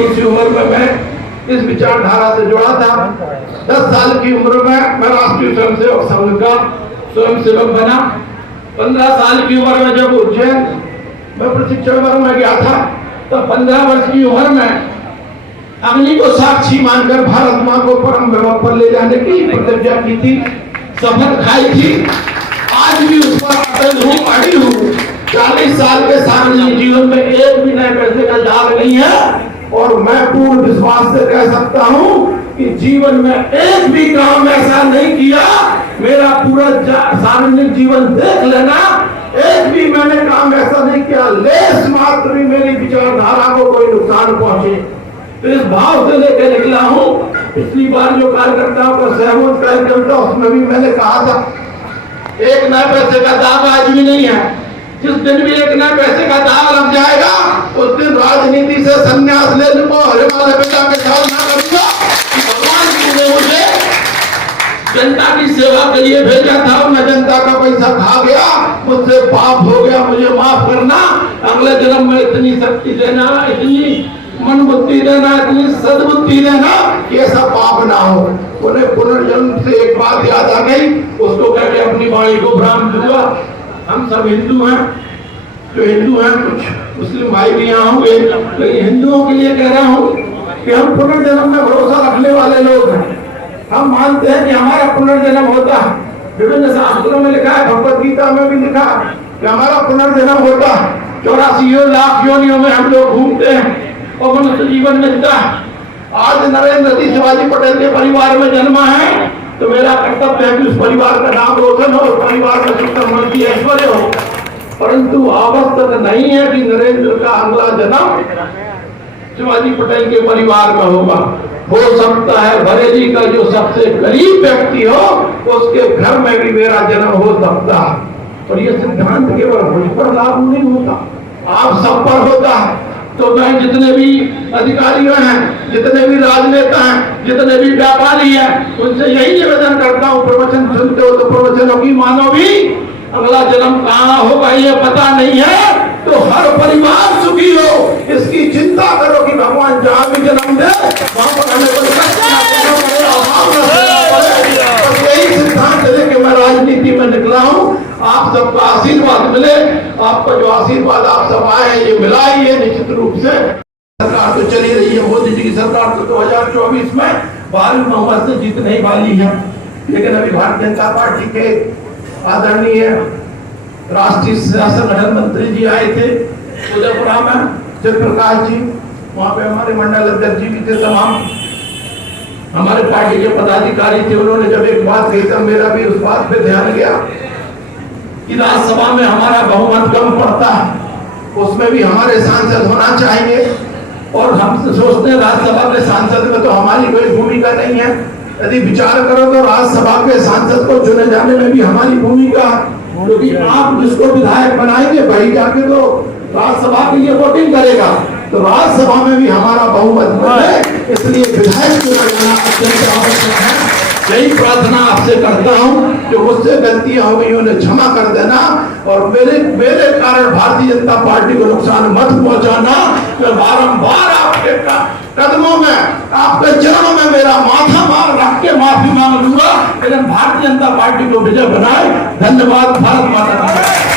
छोटी सी उम्र में मैं इस विचारधारा से जुड़ा था। 10 साल की उम्र में मैं राष्ट्रीय स्वयंसेवक संघ का स्वयंसेवक बना। 15 साल की उम्र में जब उज्जैन में प्रशिक्षण वर्ग में गया था, तो 15 वर्ष की उम्र में अग्नि को साक्षी मानकर भारत माँ को परम वैभव पर ले जाने की प्रतिज्ञा की थी, शपथ खाई थी। आज भी उस पर अटल हूँ, अड़ी हूँ। 40 साल के सार्वजनिक जीवन में एक भी नए पैसे का दाग नहीं है, और मैं पूर्ण विश्वास से कह सकता हूँ कि जीवन में एक भी काम ऐसा नहीं किया। मेरा पूरा सार्वजनिक जीवन देख लेना, एक भी मैंने काम ऐसा नहीं किया लेस मात्र भी मेरी विचारधारा को कोई नुकसान पहुंचे। तो इस भाव से लेकर निकला हूँ। पिछली बार जो कार्यकर्ताओं का सहमत कार्यक्रम था, उसमें भी मैंने कहा था एक नए पैसे का दाग आज भी नहीं है। जिस दिन भी एक नए पैसे का दाग लग जाएगा, उस दिन राजनीति से संन्यास ले लूंगा, हिमालय बेटा के साथ ना करूंगा कि भगवान जी ने मुझे जनता की सेवा के लिए भेजा था, मैं जनता का पैसा खा गया, मुझसे पाप हो गया, मुझे माफ करना। अगले जन्म में इतनी शक्ति देना, इतनी मन बुद्धि देना, इतनी सद्बुद्धि देना कि ऐसा पाप ना हो। उन्हें पुनर्जन्म से एक बात याद आ गई, उसको कह के अपनी वाणी को भ्राम दूंगा। हम सब हिंदू हैं, जो हिंदू हैं, कुछ मुस्लिम भाई भी यहाँ होंगे, लेकिन हिंदुओं के लिए कह रहा हूँ कि हम पुनर्जन्म में भरोसा रखने वाले लोग हैं। हम मानते हैं कि हमारा पुनर्जन्म होता है। विभिन्न शास्त्रों में लिखा है, भगवत गीता में भी लिखा है कि हमारा पुनर्जन्म होता है। 84 लाख योनियों में हम लोग घूमते हैं और मनुष्य जीवन मिलता है। आज नरेंद्र जी शिवाजी पटेल के परिवार में जन्मा है, तो मेरा कर्तव्य है कि उस परिवार का नाम रोशन हो, उस परिवार में सुख समृद्धि ऐश्वर्य हो। परंतु आवश्यक नहीं है कि नरेंद्र का अगला जन्म शिवाजी पटेल के परिवार में होगा। हो सकता है बरेली का जो सबसे गरीब व्यक्ति हो, उसके घर में भी मेरा जन्म हो सकता है। और ये सिद्धांत केवल मुझ पर लागू नहीं होता, आप सब पर होता है। तो मैं जितने भी अधिकारी हैं, जितने भी राजनेता हैं, जितने भी व्यापारी हैं, उनसे यही निवेदन करता हूँ, प्रवचन सुनते हो तो प्रवचनों की मानो भी। अगला जन्म कहाँ होगा ये पता नहीं है, तो हर परिवार सुखी हो इसकी चिंता करो कि भगवान जहाँ भी जन्म दे वहाँ पर हमें कोई कष्ट ना देना पड़े, अभाव ना देना पड़े। और यही सिद्धांत लेके मैं राजनीति में निकला हूँ। आप सबका आशीर्वाद मिले, आपका जो आशीर्वाद आप सब आए हैं ये मिला ही है निश्चित रूप से। सरकार तो चली रही है, मोदी जी की सरकार तो 2024 में भारी बहुमत से जीतने ही वाली है। लेकिन अभी भारतीय जनता पार्टी के आदरणीय राष्ट्रीय संगठन मंत्री जी आए थे उदयपुरा में, जयप्रकाश जी, वहाँ पे हमारे मंडल अध्यक्ष जी भी थे, तमाम हमारे पार्टी के पदाधिकारी थे। उन्होंने जब एक बात कही, तब मेरा भी उस बात पे ध्यान गया कि राज्यसभा में हमारा बहुमत कम पड़ता है, उसमें भी हमारे सांसद होना चाहिए। और हम सोचते हैं राज्यसभा के सांसद में तो हमारी कोई भूमिका नहीं है। यदि विचार करो तो राज्यसभा के सांसद को चुने जाने में भी हमारी भूमिका है, क्योंकि आप जिसको विधायक बनाएंगे वही जाके तो राज्यसभा के लिए वोटिंग करेगा। तो राज्यसभा में भी हमारा बहुमत है, इसलिए विधायक चुना जाना अत्यंत आवश्यक है। यही प्रार्थना आपसे करता हूँ, जो मुझसे गलतियां हो गई उन्हें क्षमा कर देना, और मेरे कारण भारतीय जनता पार्टी को नुकसान मत पहुंचाना। मैं बारंबार आपके कदमों में, आपके चरणों में मेरा माथा रख के माफी मांग लूंगा, लेकिन भारतीय जनता पार्टी को विजय बनाए। धन्यवाद। भारत माता की जय।